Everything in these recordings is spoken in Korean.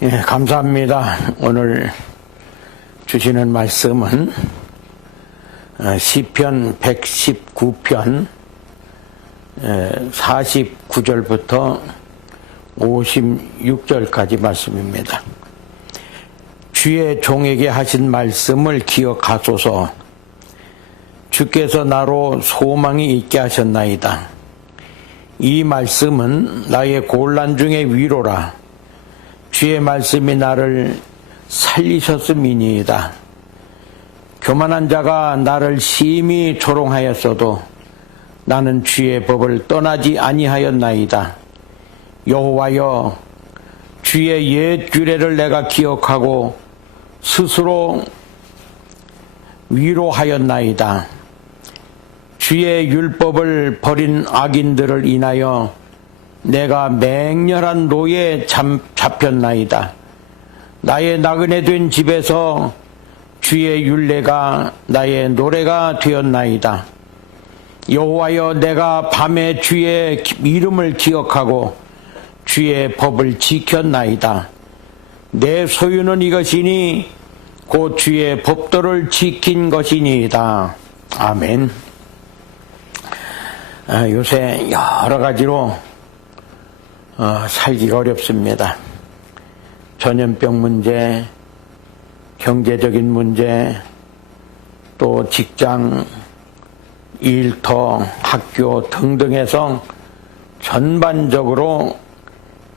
예, 감사합니다. 오늘 주시는 말씀은 어, 시편 119편 49절부터 56절까지 말씀입니다. 주의 종에게 하신 말씀을 기억하소서 주께서 나로 소망이 있게 하셨나이다. 이 말씀은 나의 곤란 중에 위로라. 주의 말씀이 나를 살리셨음이니이다. 교만한 자가 나를 심히 조롱하였어도 나는 주의 법을 떠나지 아니하였나이다. 여호와여 주의 옛 규례를 내가 기억하고 스스로 위로하였나이다. 주의 율법을 버린 악인들을 인하여 내가 맹렬한 잠, 잡혔나이다. 나의 나그네 된 집에서 주의 율례가 나의 노래가 되었나이다. 여호와여 내가 밤에 주의 이름을 기억하고 주의 법을 지켰나이다. 내 소유는 이것이니 곧 주의 법도를 지킨 것이니이다. 아멘. 아, 요새 여러 가지로 어, 살기가 어렵습니다. 전염병 문제, 경제적인 문제, 또 직장, 일터, 학교 등등에서 전반적으로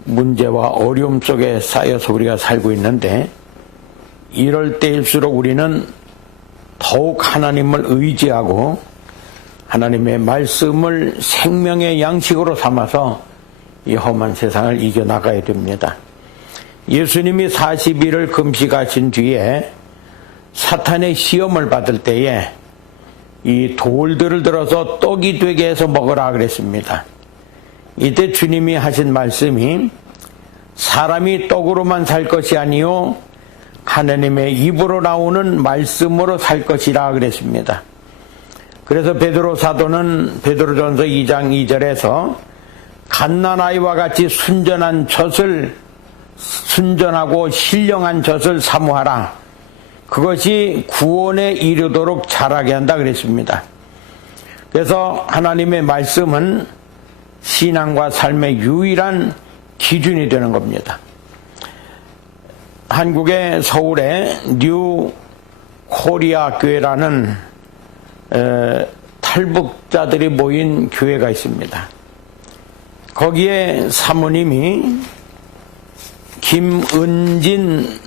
문제와 어려움 속에 쌓여서 우리가 살고 있는데 이럴 때일수록 우리는 더욱 하나님을 의지하고 하나님의 말씀을 생명의 양식으로 삼아서 이 험한 세상을 이겨나가야 됩니다. 예수님이 40일을 금식하신 뒤에 사탄의 시험을 받을 때에 이 돌들을 들어서 떡이 되게 해서 먹으라 그랬습니다. 이때 주님이 하신 말씀이 사람이 떡으로만 살 것이 아니요 하나님의 입으로 나오는 말씀으로 살 것이라 그랬습니다. 그래서 베드로 사도는 베드로전서 2장 2절에서 갓난아이와 같이 순전한 젖을 순전하고 신령한 젖을 사모하라. 그것이 구원에 이르도록 자라게 한다 그랬습니다. 그래서 하나님의 말씀은 신앙과 삶의 유일한 기준이 되는 겁니다. 한국의 서울에 뉴 코리아 교회라는 탈북자들이 모인 교회가 있습니다. 거기에 사모님이 김은진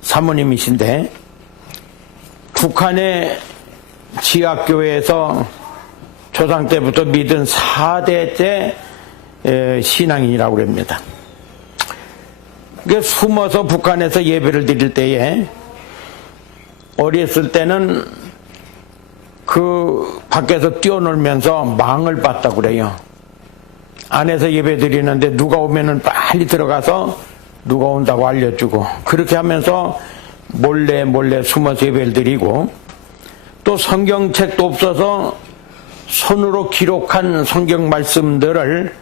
사모님이신데 북한의 지하교회에서 조상 때부터 믿은 4대째 신앙인이라고 합니다. 숨어서 북한에서 예배를 드릴 때에 어렸을 때는 그 밖에서 뛰어놀면서 망을 봤다고 그래요. 안에서 예배 드리는데 누가 오면은 빨리 들어가서 누가 온다고 알려주고 그렇게 하면서 몰래 몰래 숨어서 예배를 드리고 또 성경책도 없어서 손으로 기록한 성경 말씀들을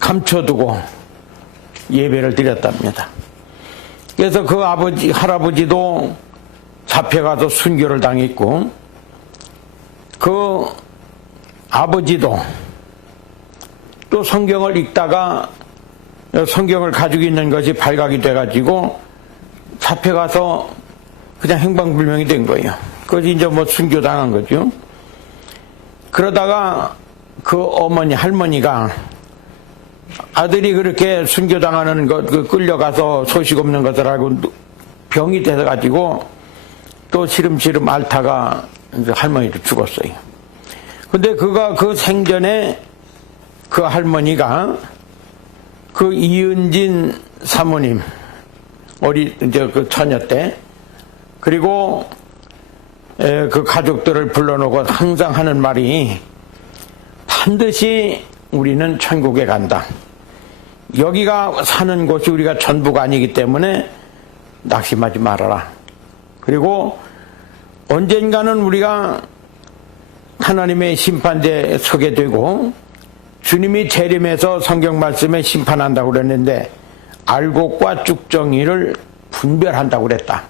감춰두고 예배를 드렸답니다. 그래서 그 아버지, 할아버지도 잡혀가서 순교를 당했고, 그 아버지도 또 성경을 읽다가 성경을 가지고 있는 것이 발각이 돼가지고 잡혀가서 그냥 행방불명이 된 거예요. 그것이 이제 뭐 순교당한 거죠. 그러다가 그 어머니, 할머니가 아들이 그렇게 순교당하는 것, 그 끌려가서 소식 없는 것을 알고 병이 돼가지고 또 시름시름 앓다가 할머니도 죽었어요. 근데 그가 그 생전에 그 할머니가 그 이은진 사모님, 어리, 이제 그 처녀 때, 그리고 그 가족들을 불러놓고 항상 하는 말이 반드시 우리는 천국에 간다. 여기가 사는 곳이 우리가 전부가 아니기 때문에 낙심하지 말아라. 그리고 언젠가는 우리가 하나님의 심판대에 서게 되고 주님이 재림해서 성경 말씀에 심판한다고 그랬는데 알곡과 쭉정이를 분별한다고 그랬다.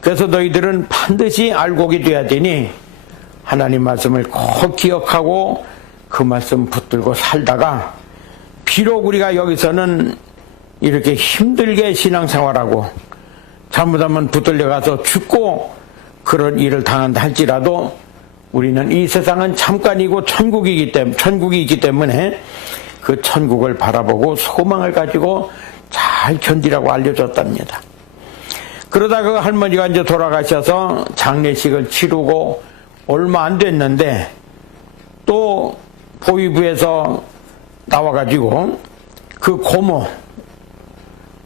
그래서 너희들은 반드시 알곡이 돼야 되니 하나님 말씀을 꼭 기억하고 그 말씀 붙들고 살다가 비록 우리가 여기서는 이렇게 힘들게 신앙생활하고 잘못하면 붙들려 가서 죽고 그런 일을 당한다 할지라도 우리는 이 세상은 잠깐이고 천국이기 때문에 천국이 있기 때문에 그 천국을 바라보고 소망을 가지고 잘 견디라고 알려줬답니다. 그러다 그 할머니가 이제 돌아가셔서 장례식을 치르고 얼마 안 됐는데 또 보위부에서 나와가지고 그 고모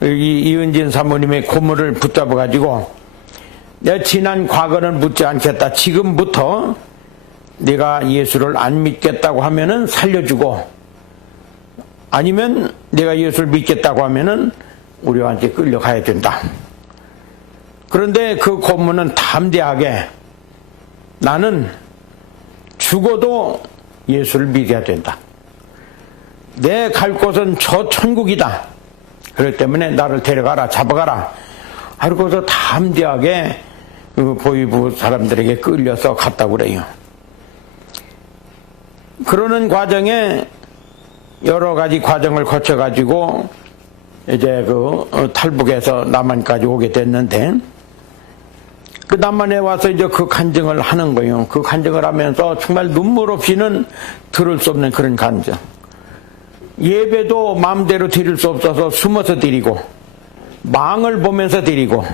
이 이은진 사모님의 고모를 붙잡아가지고 내 지난 과거는 묻지 않겠다. 지금부터 내가 예수를 안 믿겠다고 하면은 살려주고 아니면 내가 예수를 믿겠다고 하면은 함께 끌려가야 된다. 그런데 그 고문은 담대하게 나는 죽어도 예수를 믿어야 된다. 내 갈 곳은 저 천국이다. 그렇기 때문에 나를 데려가라, 잡아가라. 하고서 담대하게 그 보위부 사람들에게 끌려서 갔다고 그래요. 그러는 과정에 여러 가지 과정을 거쳐가지고 이제 그 어, 탈북에서 남한까지 오게 됐는데 그 남한에 와서 이제 그 간증을 하는 거예요. 그 간증을 하면서 정말 눈물 없이는 들을 수 없는 그런 간증. 예배도 마음대로 드릴 수 없어서 숨어서 드리고 망을 보면서 드리고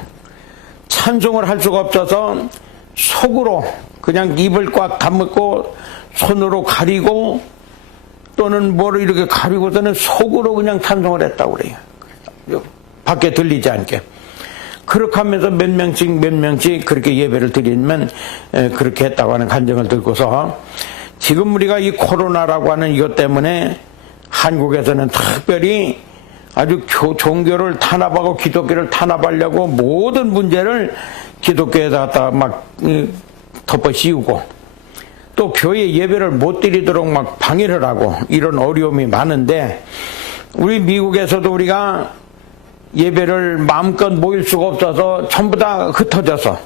찬송을 할 수가 없어서 속으로 그냥 입을 꽉 다물고 손으로 가리고 또는 뭐를 이렇게 가리고서는 속으로 그냥 찬송을 했다고 그래요. 밖에 들리지 않게. 그렇게 하면서 몇 명씩 몇 명씩 그렇게 예배를 드리면 에, 그렇게 했다고 하는 간증을 들고서 지금 우리가 이 코로나라고 하는 이것 때문에 한국에서는 특별히 아주 교- 종교를 탄압하고 기독교를 탄압하려고 모든 문제를 기독교에다 막 이, 덮어 씌우고 또 교회 예배를 못 드리도록 막 방해를 하고 이런 어려움이 많은데 우리 미국에서도 우리가 예배를 마음껏 모일 수가 없어서 전부 다 흩어져서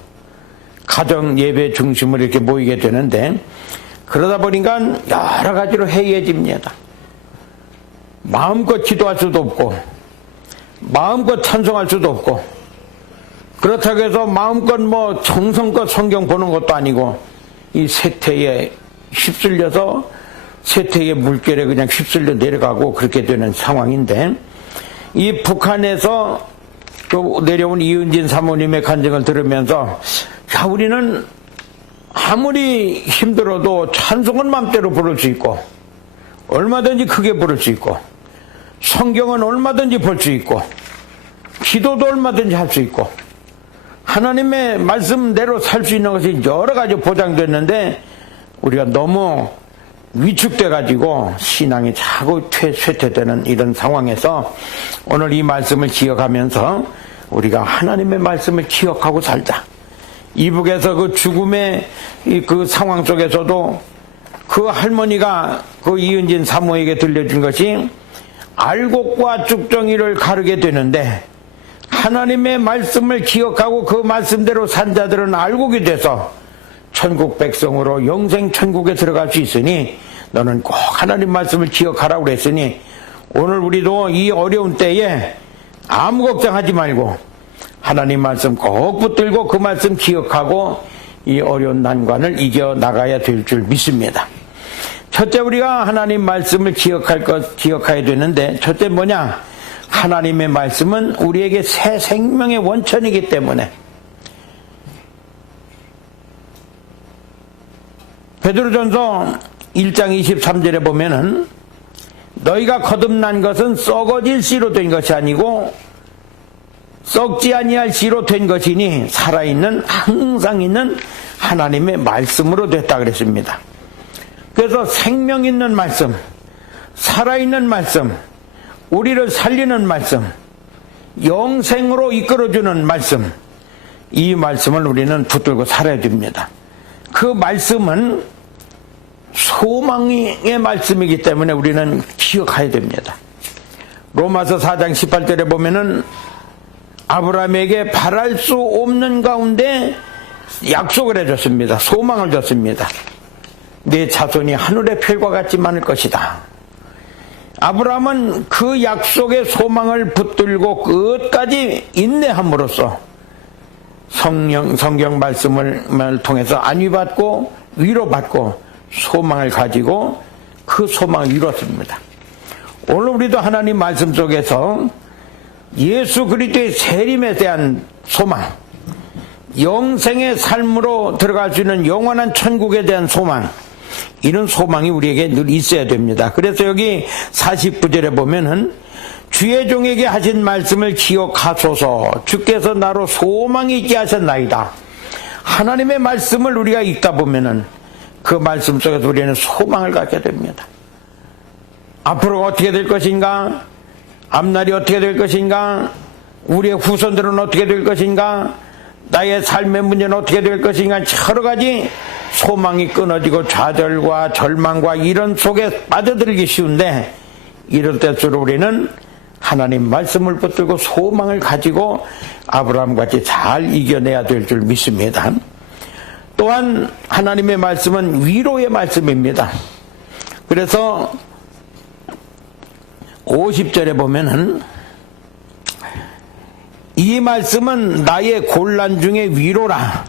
가정 예배 중심으로 이렇게 모이게 되는데 그러다 보니까 여러 가지로 해이해집니다. 마음껏 기도할 수도 없고 마음껏 찬송할 수도 없고 그렇다고 해서 마음껏 뭐 정성껏 성경 보는 것도 아니고 이 세태에 휩쓸려서 세태의 물결에 그냥 휩쓸려 내려가고 그렇게 되는 상황인데 이 북한에서 또 내려온 이은진 사모님의 간증을 들으면서 야 우리는 아무리 힘들어도 찬송은 마음대로 부를 수 있고 얼마든지 크게 부를 수 있고 성경은 얼마든지 볼 수 있고 기도도 얼마든지 할 수 있고 하나님의 말씀대로 살 수 있는 것이 여러 가지 보장됐는데 우리가 너무 위축돼 가지고 신앙이 자꾸 퇴, 쇠퇴되는 이런 상황에서 오늘 이 말씀을 기억하면서 우리가 하나님의 말씀을 기억하고 살자. 이북에서 그 죽음의 이그 상황 속에서도 그 할머니가 그 이은진 사모에게 들려준 것이 알곡과 쭉정이를 가르게 되는데 하나님의 말씀을 기억하고 그 말씀대로 산 자들은 알곡이 돼서 천국 백성으로 영생 천국에 들어갈 수 있으니 너는 꼭 하나님 말씀을 기억하라고 그랬으니 오늘 우리도 이 어려운 때에 아무 걱정하지 말고 하나님 말씀 꼭 붙들고 그 말씀 기억하고 이 어려운 난관을 이겨 나가야 될 줄 믿습니다. 첫째 우리가 하나님 말씀을 기억할 것 기억해야 되는데 첫째 뭐냐? 하나님의 말씀은 우리에게 새 생명의 원천이기 때문에 베드로전서 1장 23절에 보면은 너희가 거듭난 것은 썩어질 씨로 된 것이 아니고 썩지 아니할 씨로 된 것이니 살아있는 항상 있는 하나님의 말씀으로 됐다 그랬습니다. 그래서 생명 있는 말씀, 살아있는 말씀, 우리를 살리는 말씀, 영생으로 이끌어주는 말씀, 이 말씀을 우리는 붙들고 살아야 됩니다. 그 말씀은 소망의 말씀이기 때문에 우리는 기억해야 됩니다. 로마서 4장 18절에 보면은 아브라함에게 바랄 수 없는 가운데 약속을 해줬습니다. 소망을 줬습니다. 내 자손이 하늘의 별과 같이 많을 것이다. 아브라함은 그 약속의 소망을 붙들고 끝까지 인내함으로써 성령, 성경 말씀을 통해서 안위받고 위로받고 소망을 가지고 그 소망을 이뤘습니다. 오늘 우리도 하나님 말씀 속에서 예수 그리스도의 세림에 대한 소망, 영생의 삶으로 들어갈 수 있는 영원한 천국에 대한 소망, 이런 소망이 우리에게 늘 있어야 됩니다. 그래서 여기 49절에 보면은 주의 종에게 하신 말씀을 기억하소서 주께서 나로 소망이 있게 하셨나이다. 하나님의 말씀을 우리가 읽다 보면은 그 말씀 속에서 우리는 소망을 갖게 됩니다. 앞으로 어떻게 될 것인가? 앞날이 어떻게 될 것인가? 우리의 후손들은 어떻게 될 것인가? 나의 삶의 문제는 어떻게 될 것인가? 여러 가지 소망이 끊어지고 좌절과 절망과 이런 속에 빠져들기 쉬운데 이럴 때수록 우리는 하나님 말씀을 붙들고 소망을 가지고 아브라함 같이 잘 이겨내야 될 줄 믿습니다. 또한 하나님의 말씀은 위로의 말씀입니다. 그래서 50절에 보면은 이 말씀은 나의 곤란 중에 위로라.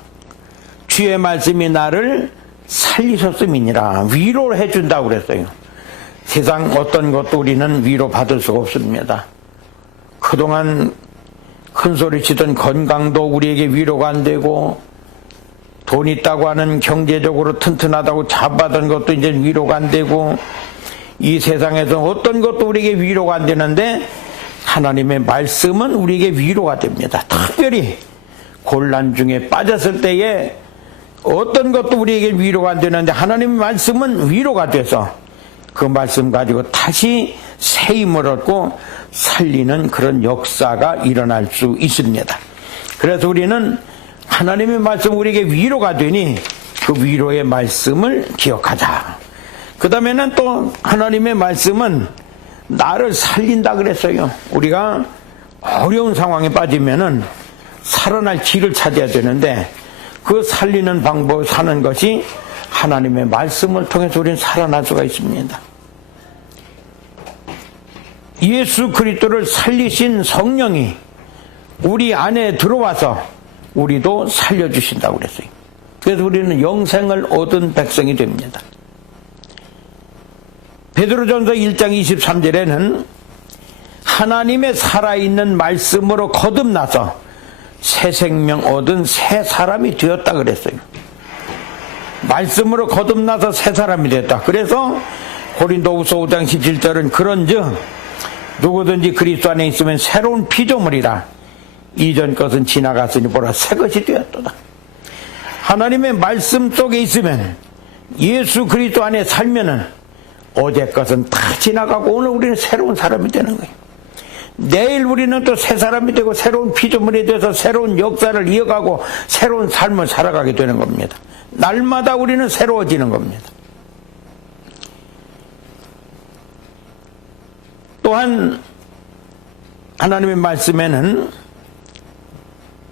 주의 말씀이 나를 살리셨음이니라. 위로를 해준다고 그랬어요. 세상 어떤 것도 우리는 위로 받을 수가 없습니다. 그동안 큰 소리 치던 건강도 우리에게 위로가 안 되고 돈 있다고 하는 경제적으로 튼튼하다고 잡아던 것도 이제 위로가 안 되고 이 세상에서 어떤 것도 우리에게 위로가 안 되는데 하나님의 말씀은 우리에게 위로가 됩니다. 특별히 곤란 중에 빠졌을 때에 어떤 것도 우리에게 위로가 안 되는데 하나님의 말씀은 위로가 돼서 그 말씀 가지고 다시 새 힘을 얻고 살리는 그런 역사가 일어날 수 있습니다. 그래서 우리는 하나님의 말씀 우리에게 위로가 되니 그 위로의 말씀을 기억하자. 그 다음에는 또 하나님의 말씀은 나를 살린다 그랬어요. 우리가 어려운 상황에 빠지면은 살아날 길을 찾아야 되는데 그 살리는 방법 사는 것이 하나님의 말씀을 통해서 우리는 살아날 수가 있습니다. 예수 그리스도를 살리신 성령이 우리 안에 들어와서 우리도 살려주신다고 그랬어요. 그래서 우리는 영생을 얻은 백성이 됩니다. 베드로전서 1장 23절에는 하나님의 살아있는 말씀으로 거듭나서 새 생명 얻은 새 사람이 되었다 그랬어요. 말씀으로 거듭나서 새 사람이 됐다. 그래서 고린도후서 5장 17절은 그런즉 누구든지 그리스도 안에 있으면 새로운 피조물이라 이전 것은 지나갔으니 보라 새 것이 되었도다. 하나님의 말씀 속에 있으면 예수 그리스도 안에 살면은 어제 것은 다 지나가고 오늘 우리는 새로운 사람이 되는 거예요. 내일 우리는 또 새 사람이 되고 새로운 피조물이 돼서 새로운 역사를 이어가고 새로운 삶을 살아가게 되는 겁니다. 날마다 우리는 새로워지는 겁니다. 또한 하나님의 말씀에는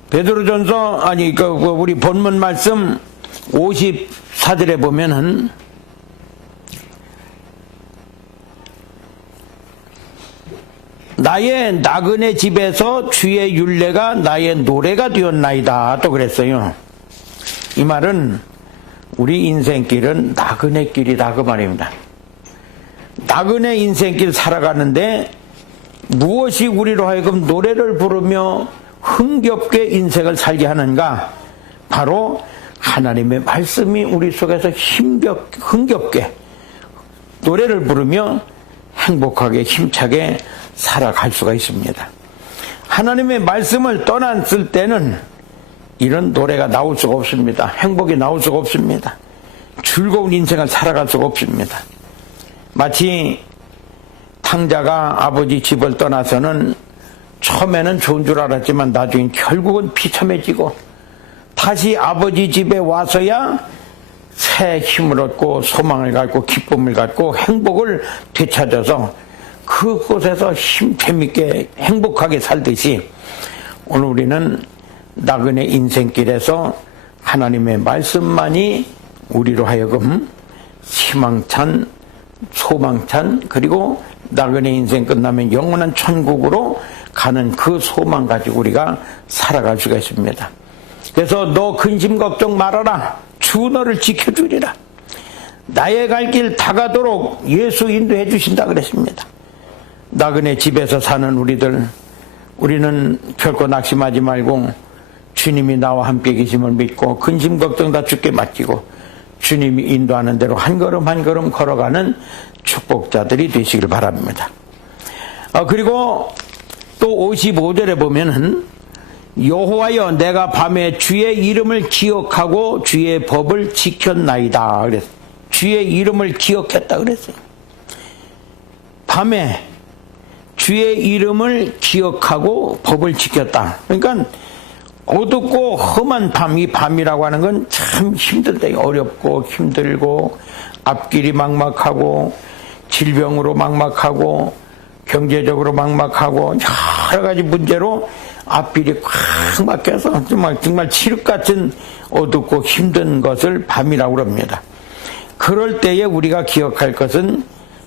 베드로전서 아니 그 우리 본문 말씀 54절에 보면은 나의 나그네 집에서 주의 윤례가 나의 노래가 되었나이다 또 그랬어요. 이 말은 우리 인생길은 나그네 길이다 그 말입니다. 나그네 인생길 살아가는데 무엇이 우리로 하여금 노래를 부르며 흥겹게 인생을 살게 하는가? 바로 하나님의 말씀이 우리 속에서 힘겹, 흥겹게 노래를 부르며 행복하게 힘차게 살아갈 수가 있습니다. 하나님의 말씀을 떠났을 때는 이런 노래가 나올 수가 없습니다. 행복이 나올 수가 없습니다. 즐거운 인생을 살아갈 수가 없습니다. 마치 탕자가 아버지 집을 떠나서는 처음에는 좋은 줄 알았지만 나중엔 결국은 비참해지고 다시 아버지 집에 와서야 새 힘을 얻고 소망을 갖고 기쁨을 갖고 행복을 되찾아서 그곳에서 힘 재밌게 행복하게 살듯이 오늘 우리는 나그네 인생길에서 하나님의 말씀만이 우리로 하여금 희망찬, 소망찬, 그리고 나그네 인생 끝나면 영원한 천국으로 가는 그 소망 가지고 우리가 살아갈 수가 있습니다. 그래서 너 근심 걱정 말아라. 주 너를 지켜주리라. 나의 갈 길 다가도록 예수 인도해 주신다 그랬습니다. 나그네 집에서 사는 우리들, 우리는 결코 낙심하지 말고 주님이 나와 함께 계심을 믿고 근심 걱정 다 주께 맡기고 주님이 인도하는 대로 한 걸음 한 걸음 걸어가는 축복자들이 되시길 바랍니다. 아, 그리고 또 55절에 보면은 여호와여 내가 밤에 주의 이름을 기억하고 주의 법을 지켰나이다 그랬어. 주의 이름을 기억했다 그랬어요. 밤에 주의 이름을 기억하고 법을 지켰다. 그러니까 어둡고 험한 밤, 이 밤이라고 하는 건 참 힘들다. 어렵고 힘들고 앞길이 막막하고 질병으로 막막하고 경제적으로 막막하고 여러 가지 문제로 앞길이 꽉 막혀서 정말 정말 칠흑 같은 어둡고 힘든 것을 밤이라고 합니다. 그럴 때에 우리가 기억할 것은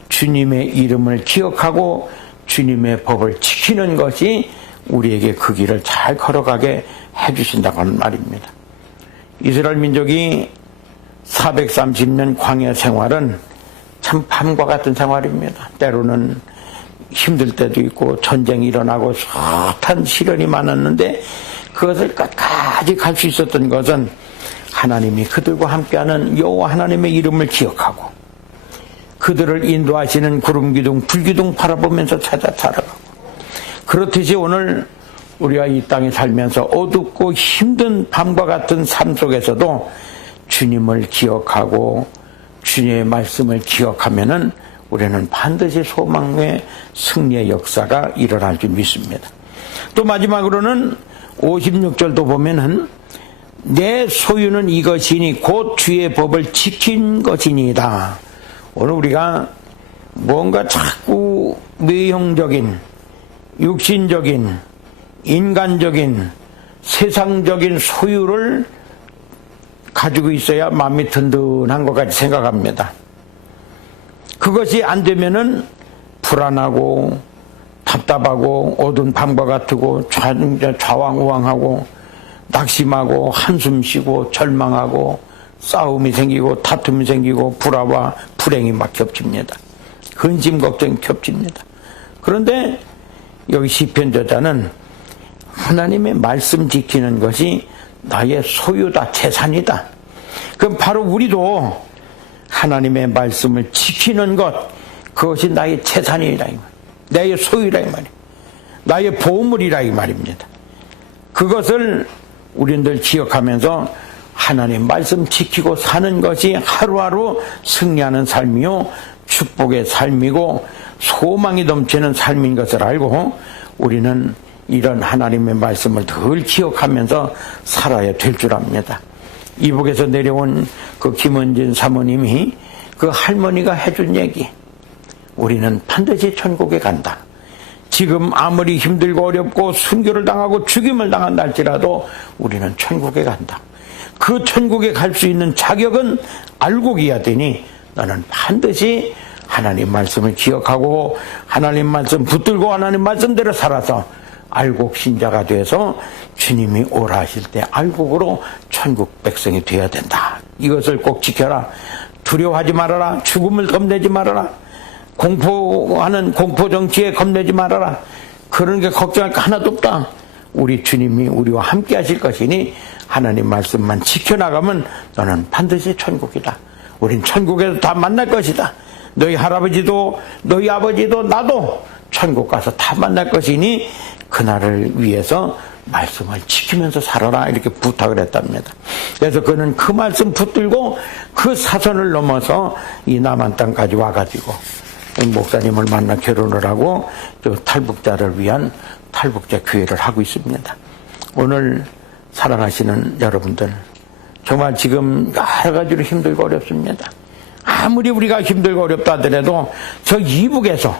주님의 이름을 기억하고 주님의 법을 지키는 것이 우리에게 그 길을 잘 걸어가게 해주신다고 하는 말입니다. 이스라엘 민족이 430년 광야 생활은 참 밤과 같은 생활입니다. 때로는 힘들 때도 있고 전쟁이 일어나고 숱한 시련이 많았는데 그것을 끝까지 갈 수 있었던 것은 하나님이 그들과 함께하는 여호와 하나님의 이름을 기억하고 그들을 인도하시는 구름 기둥, 불 기둥 바라보면서 찾아 살아가고 그렇듯이 오늘 우리가 이 땅에 살면서 어둡고 힘든 밤과 같은 삶 속에서도 주님을 기억하고 주님의 말씀을 기억하면은 우리는 반드시 소망의 승리의 역사가 일어날 줄 믿습니다. 또 마지막으로는 56절도 보면은 내 소유는 이것이니 곧 주의 법을 지킨 것이니이다. 오늘 우리가 뭔가 자꾸 외형적인, 육신적인, 인간적인, 세상적인 소유를 가지고 있어야 마음이 든든한 것 같이 생각합니다. 그것이 안 되면은 불안하고 답답하고 어두운 밤과 같고 좌, 좌왕우왕하고 낙심하고 한숨 쉬고 절망하고 싸움이 생기고 다툼이 생기고 불화와 불행이 막 겹칩니다. 근심 걱정이 겹칩니다. 그런데 여기 시편 저자는 하나님의 말씀 지키는 것이 나의 소유다 재산이다. 그럼 바로 우리도 하나님의 말씀을 지키는 것 그것이 나의 재산이라 이 말. 나의 소유라 이 말이야. 나의 보물이라 이 말입니다. 그것을 우리들 기억하면서 하나님 말씀 지키고 사는 것이 하루하루 승리하는 삶이요 축복의 삶이고 소망이 넘치는 삶인 것을 알고 우리는 이런 하나님의 말씀을 늘 기억하면서 살아야 될 줄 압니다. 이북에서 내려온 그 김원진 사모님이 그 할머니가 해준 얘기. 우리는 반드시 천국에 간다. 지금 아무리 힘들고 어렵고 순교를 당하고 죽임을 당한다 할지라도 우리는 천국에 간다. 그 천국에 갈 수 있는 자격은 알고 계야 되니 너는 반드시 하나님 말씀을 기억하고 하나님 말씀 붙들고 하나님 말씀대로 살아서 알곡 신자가 돼서 주님이 오라 하실 때 알곡으로 천국 백성이 되어야 된다. 이것을 꼭 지켜라. 두려워하지 말아라. 죽음을 겁내지 말아라. 공포하는 공포 정치에 겁내지 말아라. 그런 게 걱정할 거 하나도 없다. 우리 주님이 우리와 함께 하실 것이니 하나님 말씀만 지켜나가면 너는 반드시 천국이다. 우린 천국에서 다 만날 것이다. 너희 할아버지도 너희 아버지도 나도 천국 가서 다 만날 것이니 그날을 위해서 말씀을 지키면서 살아라 이렇게 부탁을 했답니다. 그래서 그는 그 말씀 붙들고 그 사선을 넘어서 이 남한 땅까지 와가지고 목사님을 만나 결혼을 하고 또 탈북자를 위한 탈북자 교회를 하고 있습니다. 오늘 사랑하시는 여러분들 정말 지금 여러 가지로 힘들고 어렵습니다. 아무리 우리가 힘들고 어렵다 하더라도 저 이북에서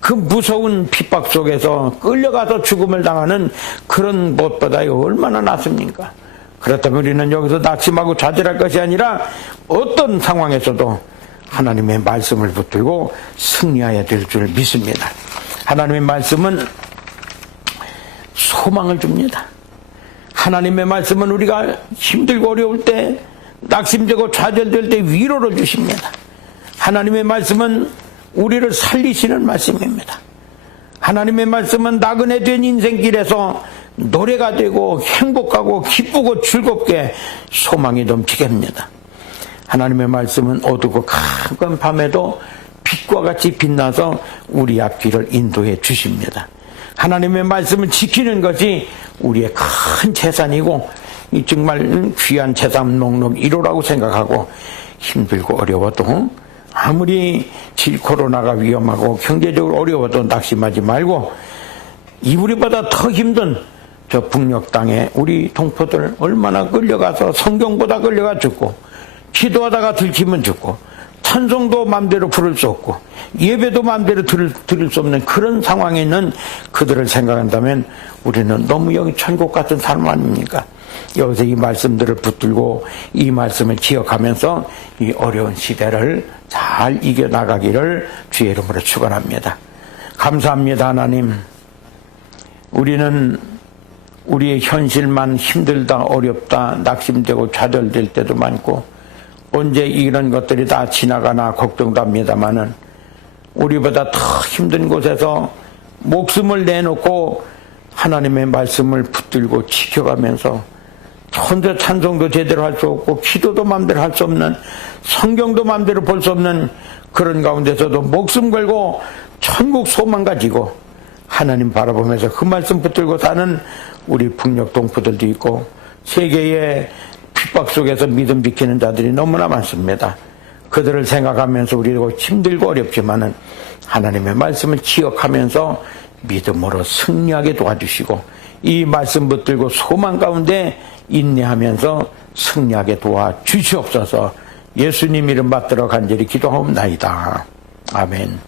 그 무서운 핍박 속에서 끌려가서 죽음을 당하는 그런 것보다 얼마나 낫습니까? 그렇다면 우리는 여기서 낙심하고 좌절할 것이 아니라 어떤 상황에서도 하나님의 말씀을 붙들고 승리해야 될줄 믿습니다. 하나님의 말씀은 소망을 줍니다. 하나님의 말씀은 우리가 힘들고 어려울 때, 낙심되고 좌절될 때 위로를 주십니다. 하나님의 말씀은 우리를 살리시는 말씀입니다. 하나님의 말씀은 나그네 된 인생길에서 노래가 되고 행복하고 기쁘고 즐겁게 소망이 넘치게 합니다. 하나님의 말씀은 어두고 캄캄 밤에도 빛과 같이 빛나서 우리 앞길을 인도해 주십니다. 하나님의 말씀을 지키는 것이 우리의 큰 재산이고 이 정말 귀한 재산 목록 1호라고 생각하고 힘들고 어려워도 아무리 질 코로나가 위험하고 경제적으로 어려워도 낙심하지 말고 이우리보다 더 힘든 저 북녘 땅에 우리 동포들 얼마나 끌려가서 성경보다 끌려가 죽고 기도하다가 들키면 죽고 찬송도 마음대로 부를 수 없고 예배도 마음대로 들을, 들을 수 없는 그런 상황에 있는 그들을 생각한다면 우리는 너무 여기 천국 같은 삶 아닙니까? 여기서 이 말씀들을 붙들고 이 말씀을 기억하면서 이 어려운 시대를 잘 이겨나가기를 주의 이름으로 축원합니다. 감사합니다 하나님. 우리는 우리의 현실만 힘들다 어렵다 낙심되고 좌절될 때도 많고 언제 이런 것들이 다 지나가나 걱정도 합니다마는 우리보다 더 힘든 곳에서 목숨을 내놓고 하나님의 말씀을 붙들고 지켜가면서 혼자 찬송도 제대로 할 수 없고 기도도 마음대로 할 수 없는 성경도 마음대로 볼 수 없는 그런 가운데서도 목숨 걸고 천국 소망 가지고 하나님 바라보면서 그 말씀 붙들고 사는 우리 북녘 동포들도 있고 세계의 핍박 속에서 믿음 지키는 자들이 너무나 많습니다. 그들을 생각하면서 우리도 힘들고 어렵지만은 하나님의 말씀을 기억하면서 믿음으로 승리하게 도와주시고 이 말씀 붙들고 소망 가운데 인내하면서 승리하게 도와주시옵소서 예수님 이름 받들어 간절히 기도하옵나이다. 아멘.